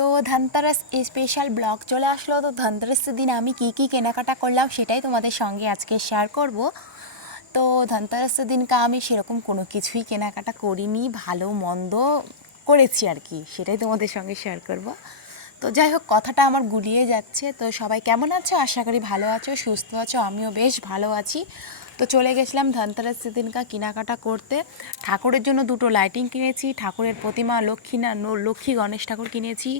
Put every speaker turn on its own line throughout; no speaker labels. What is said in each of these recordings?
তো Dhanteras special blog চলে আসলো। তো ধনতেরাসের দিন আমি কি কি কেনাকাটা করলাম সেটাই তোমাদের সঙ্গে আজকে শেয়ার করব। তো ধনতেরাসের দিনকে আমি সেরকম কোনো কিছুই কেনাকাটা করিনি, ভালো, মন্দ করেছি আর কি, সেটাই তোমাদের সঙ্গে শেয়ার করব। তো যাই হোক, কথাটা আমার গুলিয়ে যাচ্ছে। তো সবাই কেমন আছো? আশা করি ভালো আছো, সুস্থ আছো, আমিও বেশ ভালো আছি। তো চলে গেছিলাম ধনতেরাসের দিনকা কেনাকাটা করতে। ঠাকুরের জন্য দুটো লাইটিং কিনেছি, ঠাকুরের প্রতিমা, লক্ষ্মী না লক্ষ্মী গণেশ ঠাকুর কিনেছি।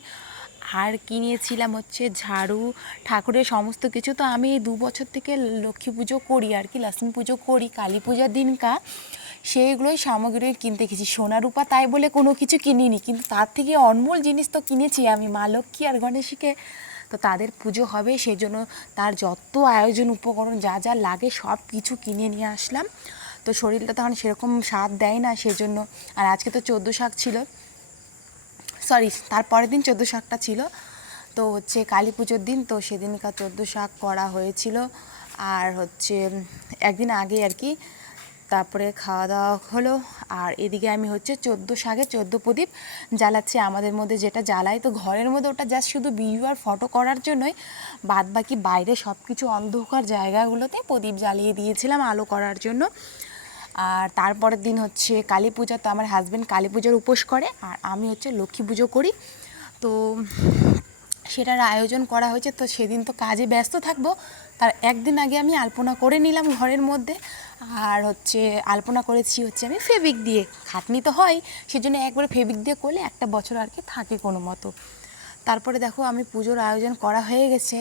আর কিনেছিলাম হচ্ছে ঝাড়ু, ঠাকুরের সমস্ত কিছু। তো আমি এই দু বছর থেকে লক্ষ্মী পুজো করি আর কি, লক্ষ্মী পুজো করি, কালী পূজার দিনকা সেইগুলোই সামগ্রী কিনতে গেছি। সোনা রূপা তাই বলে কোনো কিছু কিনিনি, কিন্তু তার থেকে অনমোল জিনিস তো কিনেছি আমি, মা লক্ষ্মী আর গণেশীকে তো তাদের পুজো হবে সেই জন্য তার যত আয়োজন, উপকরণ যা যা লাগে সব কিছু কিনে নিয়ে আসলাম। তো শরীরটা তখন সেরকম স্বাদ দেয় না, সেজন্য। আর আজকে তো চোদ্দ শাক ছিল। সরি তারপরের দিন চোদ্দ শাকটা ছিল। তো হচ্ছে কালী পুজোর দিন, তো সেদিনকার চোদ্দ শাক করা হয়েছিল। আর হচ্ছে, একদিন আগে আর কি তারপরে খাওয়া দাওয়া হলো। আর এদিকে আমি হচ্ছে চোদ্দ শাকে চোদ্দ প্রদীপ জ্বালাচ্ছি আমাদের মধ্যে যেটা জ্বালাই। তো ঘরের মধ্যে ওটা জাস্ট শুধু আর ফটো করার জন্যই, বাদ বাকি বাইরে সব কিছু অন্ধকার জায়গাগুলোতে প্রদীপ জ্বালিয়ে দিয়েছিলাম আলো করার জন্য। আর তারপরের দিন হচ্ছে কালী পূজা, তো আমার হাজব্যান্ড কালী পুজোর উপোস করে, আর আমি হচ্ছে লক্ষ্মী পুজো করি। তো সেটার আয়োজন করা হয়েছে, তো সেদিন তো কাজে ব্যস্ত থাকব। তার একদিন আগে আমি আলপনা করে নিলাম ঘরের মধ্যে। আর হচ্ছে আলপনা করেছি হচ্ছে আমি ফেবিক দিয়ে। খাটনি তো হয়, সেজন্য একবার ফেবিক দিয়ে করলে একটা বছর আর কি থাকে কোনো মতো। তারপরে দেখো আমি পুজোর আয়োজন করা হয়ে গেছে।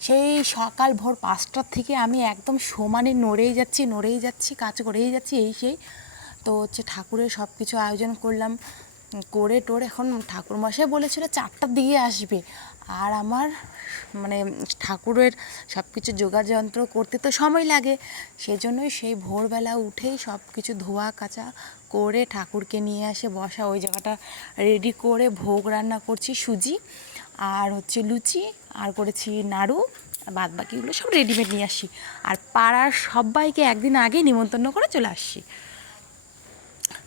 সেই সকাল ভোর পাঁচটার থেকে আমি একদম সমানে নড়েই যাচ্ছি নড়েই যাচ্ছি, কাজ করেই যাচ্ছি, এই সেই। তো হচ্ছে ঠাকুরের সব কিছু আয়োজন করলাম। করে টোর এখন ঠাকুর মশাই বলেছিল চারটার দিকে আসবে। আর আমার মানে ঠাকুরের সব কিছু যোগাড় যন্ত্র করতে তো সময় লাগে। সেজন্যই সেই ভোরবেলা উঠেই সব কিছু ধোয়া কাচা করে ঠাকুরকে নিয়ে আসে বসা ওই জায়গাটা রেডি করে ভোগ রান্না করছি সুজি আর হচ্ছে লুচি আর করেছি নাড়ু বাদ বাকিগুলো সব রেডিমেড নিয়ে আসি আর পাড়ার সবাইকে একদিন আগে নিমন্ত্রণ করে চলে আসছি।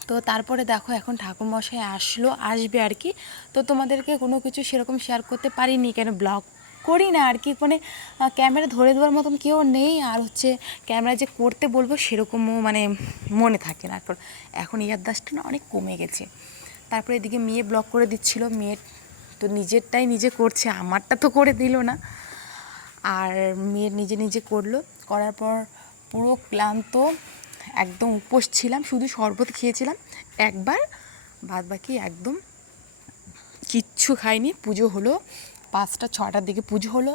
তো তারপরে দেখো এখন ঠাকুরমশাই আসলো, আসবে আর কি। তো তোমাদেরকে কোনো কিছু সেরকম শেয়ার করতে পারিনি কেন? ব্লগ করি না আর কি। মানে ক্যামেরা ধরে দেওয়ার মতন কেউ নেই। আর হচ্ছে ক্যামেরা যে করতে বলব সেরকমও মানে মনে থাকে না। তারপর এখন ইয়ারদাসটা না অনেক কমে গেছে। তারপরে এদিকে মেয়ে ব্লগ করে দিচ্ছিল। মেয়ের তো নিজেরটাই নিজে করছে, আমারটা তো করে দিল না। আর মেয়ের নিজে নিজে করল। করার পর পুরো ক্লান্ত একদম উপোস ছিলাম, শুধু শরবত খেয়েছিলাম। একবার বাদ বাকি একদম কিচ্ছু খাইনি, পুজো হলো পাঁচটা ছটার দিকে পুজো হলো।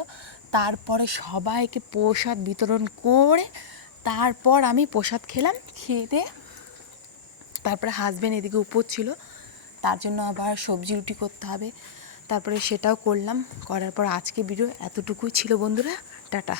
তারপরে সবাইকে প্রসাদ বিতরণ করে তারপর আমি প্রসাদ খেলাম, খেয়ে দিয়ে তারপরে হাজব্যান্ড এদিকে উপর ছিল। তার জন্য আবার সবজি রুটি করতে হবে। তারপরে সেটাও করলাম, করার পর আজকে ভিডিও এতটুকুই ছিল বন্ধুরা, টাটা।